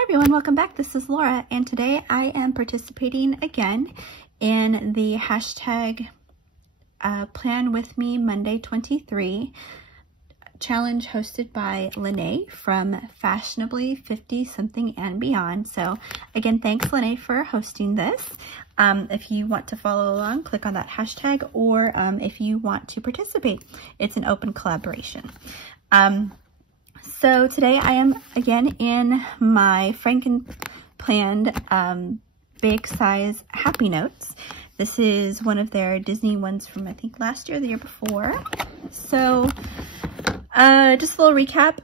Hi everyone, welcome back. This is Laura, and today I am participating again in the hashtag Plan With Me Monday 23 challenge hosted by Lene from Fashionably 50 Something and Beyond. So again, thanks Lene for hosting this. If you want to follow along, click on that hashtag, or if you want to participate, it's an open collaboration. So today I am again in my frankenplanned big size Happy Notes. This is one of their Disney ones from I think last year, the year before. So just a little recap.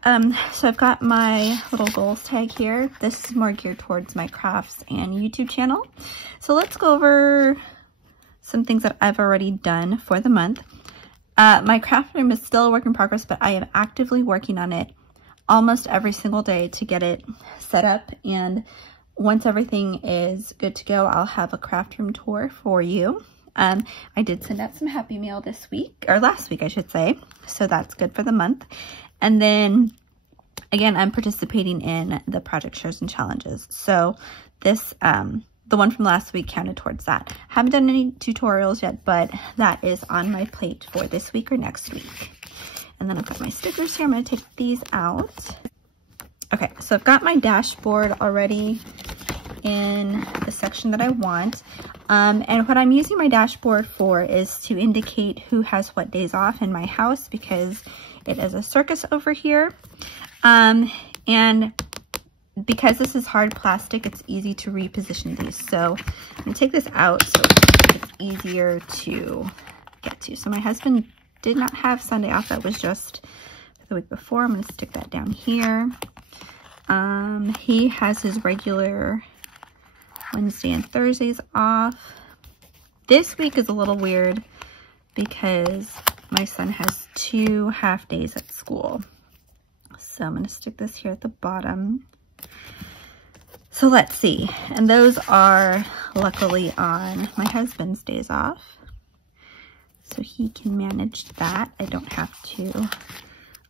So I've got my little goals tag here. This is more geared towards my crafts and YouTube channel. So let's go over some things that I've already done for the month. My craft room is still a work in progress, but I am actively working on it almost every single day to get it set up. And once everything is good to go, I'll have a craft room tour for you. I did send out some Happy Mail this week, or last week I should say, so that's good for the month. And then again, I'm participating in the project shares and challenges. So this, the one from last week counted towards that. Haven't done any tutorials yet, but that is on my plate for this week or next week. And then I've got my stickers here. I'm going to take these out. Okay, so I've got my dashboard already in the section that I want. And what I'm using my dashboard for is to indicate who has what days off in my house, because it is a circus over here. And because this is hard plastic, it's easy to reposition these. So I'm going to take this out so it's easier to get to. So my husband did not have Sunday off. That was just the week before. I'm going to stick that down here. He has his regular Wednesday and Thursdays off. This week is a little weird because my son has 2 half days at school. So I'm going to stick this here at the bottom. So let's see. And those are luckily on my husband's days off, so he can manage that. I don't have to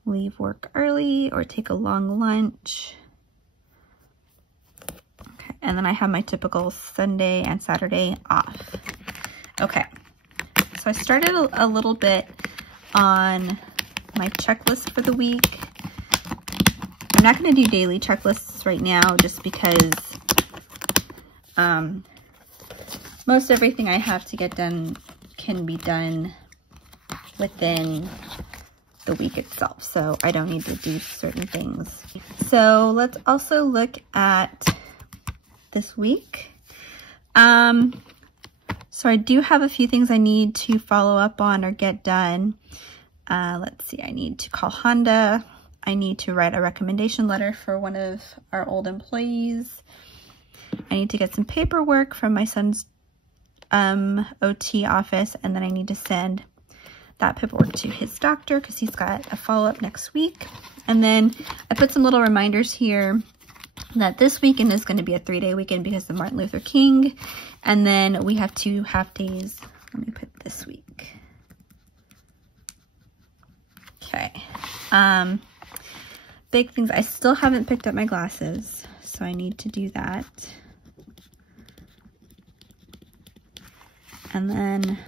leave work early or take a long lunch. Okay, and then I have my typical Sunday and Saturday off. Okay, so I started a little bit on my checklist for the week. I'm not going to do daily checklists right now just because most everything I have to get done can be done within the week itself, so I don't need to do certain things. So let's also look at this week. So I do have a few things I need to follow up on or get done. Let's see, I need to call Honda. I need to write a recommendation letter for one of our old employees. I need to get some paperwork from my son's OT office, and then I need to send that paperwork to his doctor because he's got a follow-up next week. And then I put some little reminders here that this weekend is going to be a 3-day weekend because of Martin Luther King, and then we have 2 half days. Let me put this week. Okay. Big things. I still haven't picked up my glasses, so I need to do that. And then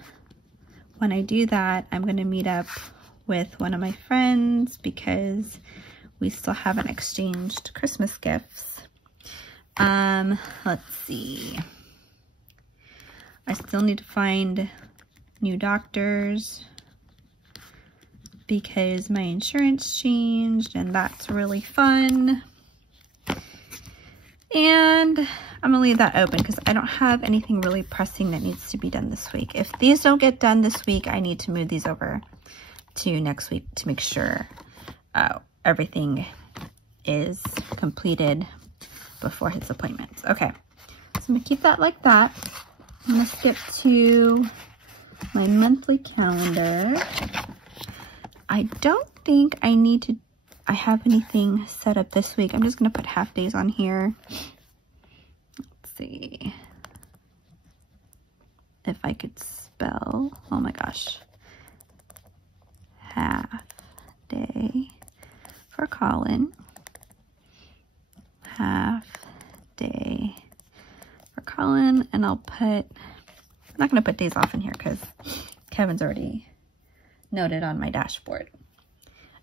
when I do that, I'm going to meet up with one of my friends because we still haven't exchanged Christmas gifts. Let's see. I still need to find new doctors because my insurance changed, and that's really fun. And I'm gonna leave that open because I don't have anything really pressing that needs to be done this week. If these don't get done this week, I need to move these over to next week to make sure everything is completed before his appointments. Okay, so I'm gonna keep that like that. I'm gonna skip to my monthly calendar. I don't think I have anything set up this week. I'm just gonna put half days on here. Let's see if I could spell. Oh my gosh. Half day for Colin. Half and I'm not gonna put days off in here because Kevin's already noted on my dashboard.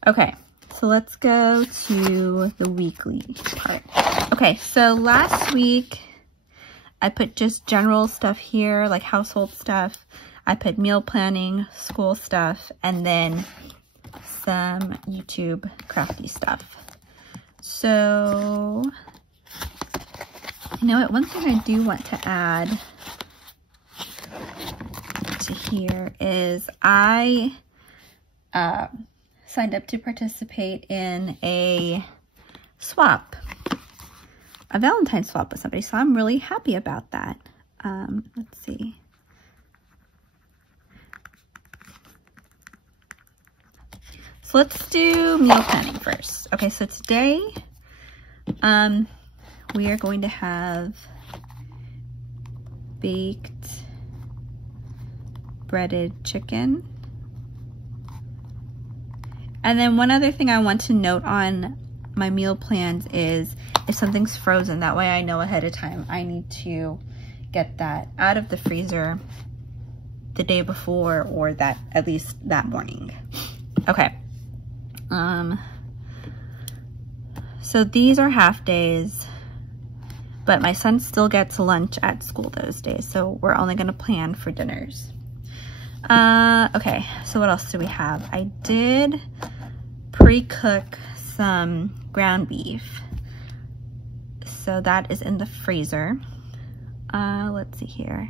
Okay, so let's go to the weekly part. Okay, so last week I put just general stuff here, like household stuff. I put meal planning, school stuff, and then some YouTube crafty stuff. So, you know what, one thing I do want to add to here is I signed up to participate in a swap, a Valentine's swap with somebody, so I'm really happy about that. Let's see. So let's do meal planning first. Okay, so today we are going to have baked breaded chicken. And then one other thing I want to note on my meal plans is if something's frozen, that way I know ahead of time I need to get that out of the freezer the day before, or that at least that morning. Okay. So these are half days, but my son still gets lunch at school those days, so we're only going to plan for dinners. Okay, so what else do we have? I did pre-cook some ground beef, so that is in the freezer. Let's see here.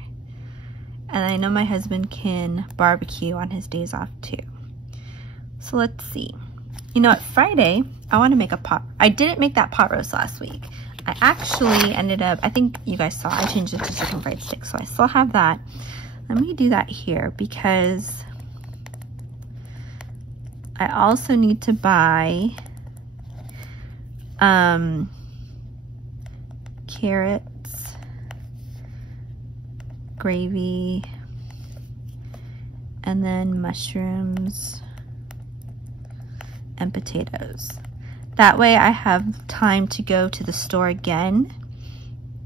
And I know my husband can barbecue on his days off too. So let's see. You know what, Friday, I want to make a pot. I didn't make that pot roast last week. I actually ended up, I think you guys saw, I changed it to chicken fried steak, so I still have that. Let me do that here because I also need to buy carrots, gravy, and then mushrooms and potatoes. That way I have time to go to the store again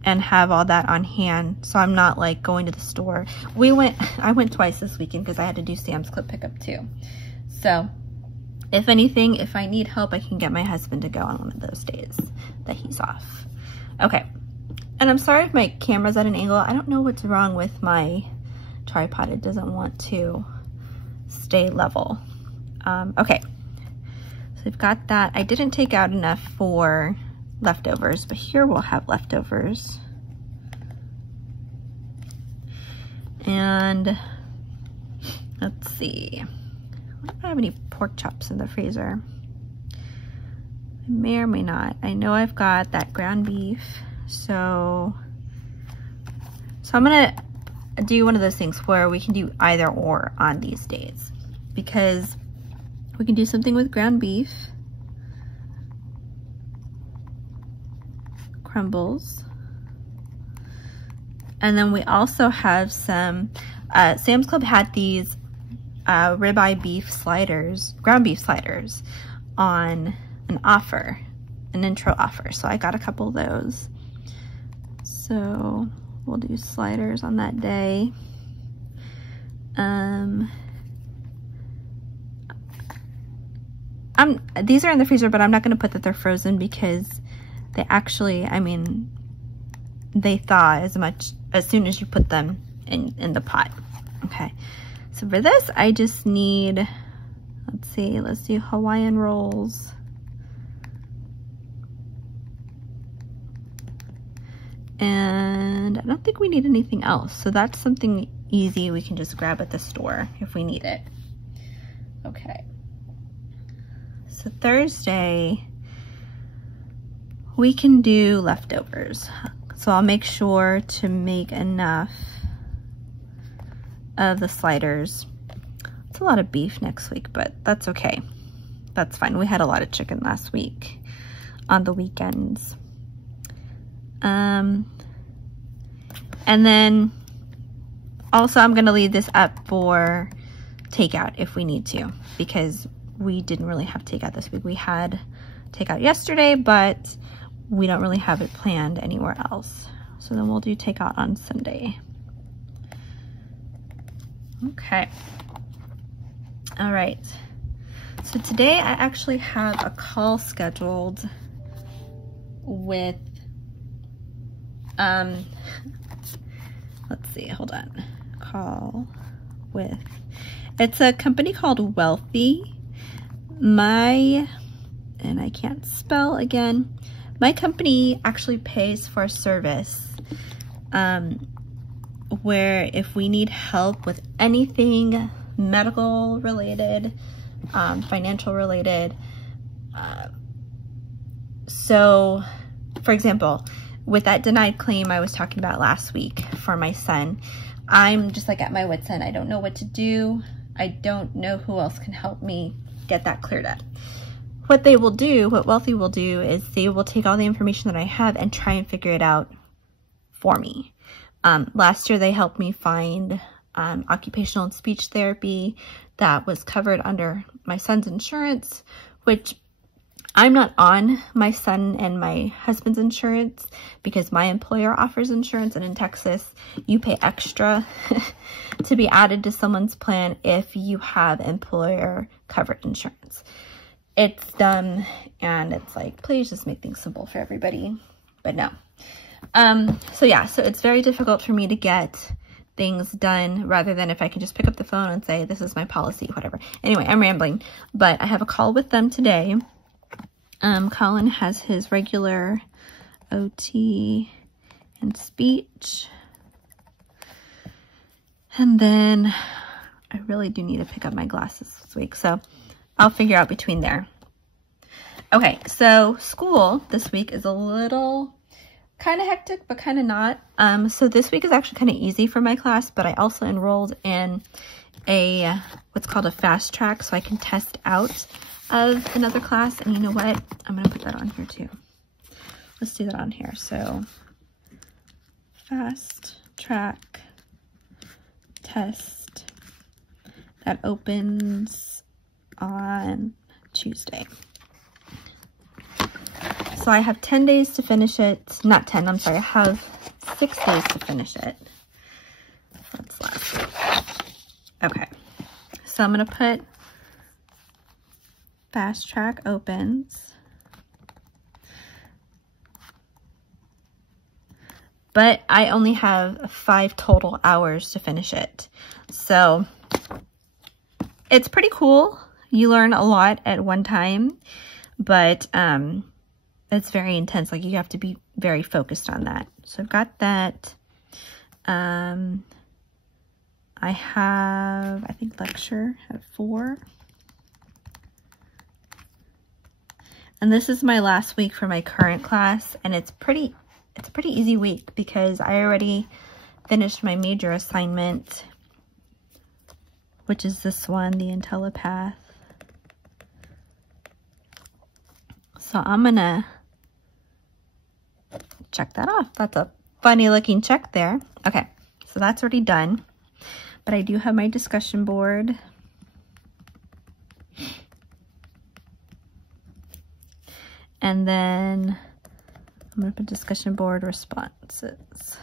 and have all that on hand, so I'm not like going to the store. I went twice this weekend because I had to do Sam's Club pickup too. So if anything, if I need help, I can get my husband to go on one of those days that he's off. Okay, and I'm sorry if my camera's at an angle. I don't know what's wrong with my tripod. It doesn't want to stay level. Okay. So we've got that. I didn't take out enough for leftovers, but here we'll have leftovers. And let's see. I don't have any pork chops in the freezer. I may or may not. I know I've got that ground beef. So I'm gonna do one of those things where we can do either or on these days, because we can do something with ground beef, crumbles, and then we also have some, Sam's Club had these ribeye beef sliders, ground beef sliders on an offer, an intro offer. So I got a couple of those. So we'll do sliders on that day. These are in the freezer, but I'm not going to put that they're frozen because they actually, I mean, they thaw as soon as you put them in the pot. Okay, so for this, I just need, let's do Hawaiian rolls. And I don't think we need anything else. So that's something easy we can just grab at the store if we need it. Okay. So Thursday, we can do leftovers. So I'll make sure to make enough of the sliders. It's a lot of beef next week, but that's okay. That's fine. We had a lot of chicken last week on the weekends. And then also I'm gonna leave this up for takeout if we need to, because we didn't really have takeout this week. We had takeout yesterday, but we don't really have it planned anywhere else. So then we'll do takeout on Sunday. Okay. All right. So today I actually have a call scheduled with, let's see, hold on. Call with, it's a company called Wealthy. And I can't spell again. My company actually pays for a service where if we need help with anything medical related, financial related, so for example, with that denied claim I was talking about last week for my son, I'm just like at my wit's end. I don't know what to do. I don't know who else can help me get that cleared up. What they will do, what Wealthy will do, is they will take all the information that I have and try and figure it out for me. Last year they helped me find occupational and speech therapy that was covered under my son's insurance, which I'm not on my son and my husband's insurance because my employer offers insurance, and in Texas you pay extra to be added to someone's plan if you have employer covered insurance. It's dumb, and it's like, please just make things simple for everybody, but no. So yeah, so it's very difficult for me to get things done rather than if I can just pick up the phone and say, this is my policy, whatever. Anyway, I'm rambling, but I have a call with them today. Colin has his regular OT and speech. And then I really do need to pick up my glasses this week, so I'll figure out between there. Okay, so school this week is a little kind of hectic, but kind of not. So this week is actually kind of easy for my class, but I also enrolled in a what's called a fast track, so I can test out of another class. And you know what? I'm going to put that on here too. Let's do that on here. So fast track test that opens on Tuesday. So I have 10 days to finish it. Not 10, I'm sorry. I have 6 days to finish it. That's last week. Okay. So I'm going to put fast track opens. But I only have 5 total hours to finish it. So it's pretty cool. You learn a lot at one time, but it's very intense. Like, you have to be very focused on that. So I've got that. I have, I think, lecture at 4. And this is my last week for my current class, and it's a pretty easy week because I already finished my major assignment, which is this one, the IntelliPath. So I'm gonna check that off. That's a funny looking check there. Okay, so that's already done, but I do have my discussion board. And then I'm gonna put discussion board responses.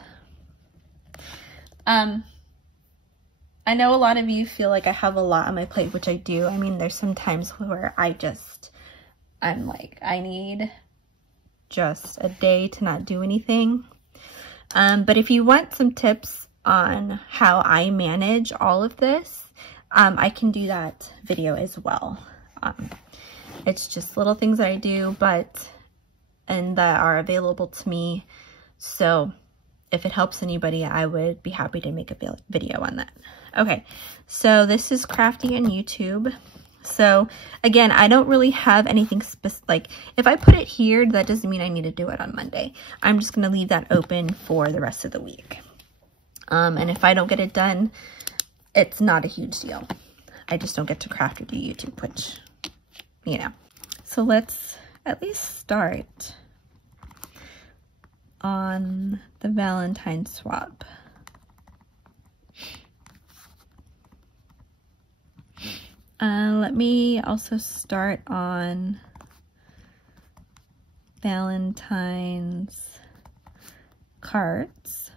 I know a lot of you feel like I have a lot on my plate, which I do. I mean, there's some times where I'm like, I need just a day to not do anything. But if you want some tips on how I manage all of this, I can do that video as well. It's just little things that I do, and that are available to me. So if it helps anybody, I would be happy to make a video on that. Okay, so this is crafting on YouTube. So again, I don't really have anything specific. Like, if I put it here, that doesn't mean I need to do it on Monday. I'm just gonna leave that open for the rest of the week. And if I don't get it done, it's not a huge deal. I just don't get to craft or do YouTube, which, you know. So let's at least start on the Valentine swap. Let me also start on Valentine's cards.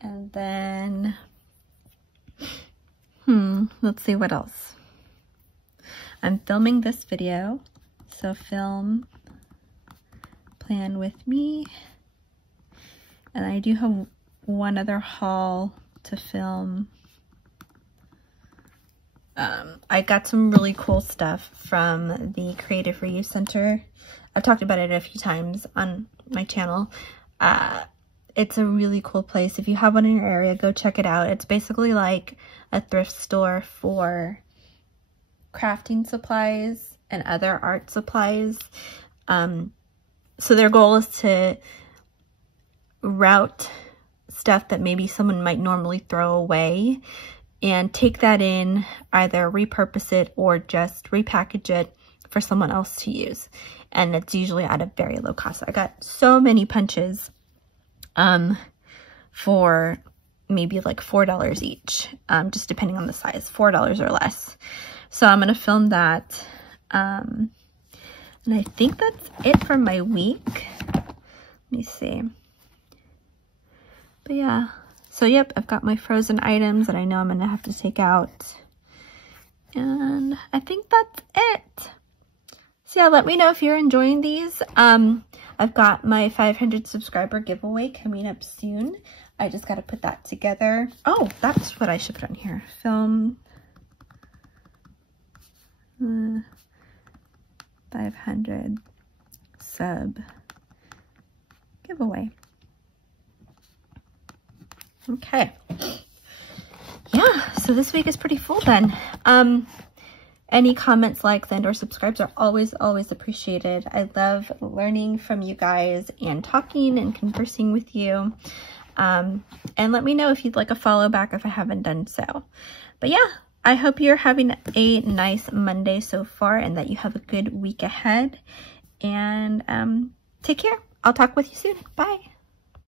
And then, let's see what else. I'm filming this video, so film, plan with me. And I do have one other haul to film. I got some really cool stuff from the Creative Reuse Center. I've talked about it a few times on my channel. It's a really cool place. If you have one in your area, go check it out. It's basically like a thrift store for crafting supplies and other art supplies. So their goal is to route stuff that maybe someone might normally throw away and take that in, either repurpose it or just repackage it for someone else to use. And it's usually at a very low cost. I got so many punches for maybe like $4 each, just depending on the size, $4 or less. So I'm going to film that. And I think that's it for my week. Let me see. But yeah, so yep, I've got my frozen items that I know I'm going to have to take out. And I think that's it. So yeah, let me know if you're enjoying these. I've got my 500 subscriber giveaway coming up soon. I just got to put that together. Oh, that's what I should put on here. Film 500 sub giveaway. Okay. Yeah, so this week is pretty full then. Any comments, likes, and or subscribes are always appreciated. I love learning from you guys and talking and conversing with you. And let me know if you'd like a follow back if I haven't done so. But yeah, I hope you're having a nice Monday so far and that you have a good week ahead. And take care. I'll talk with you soon. Bye.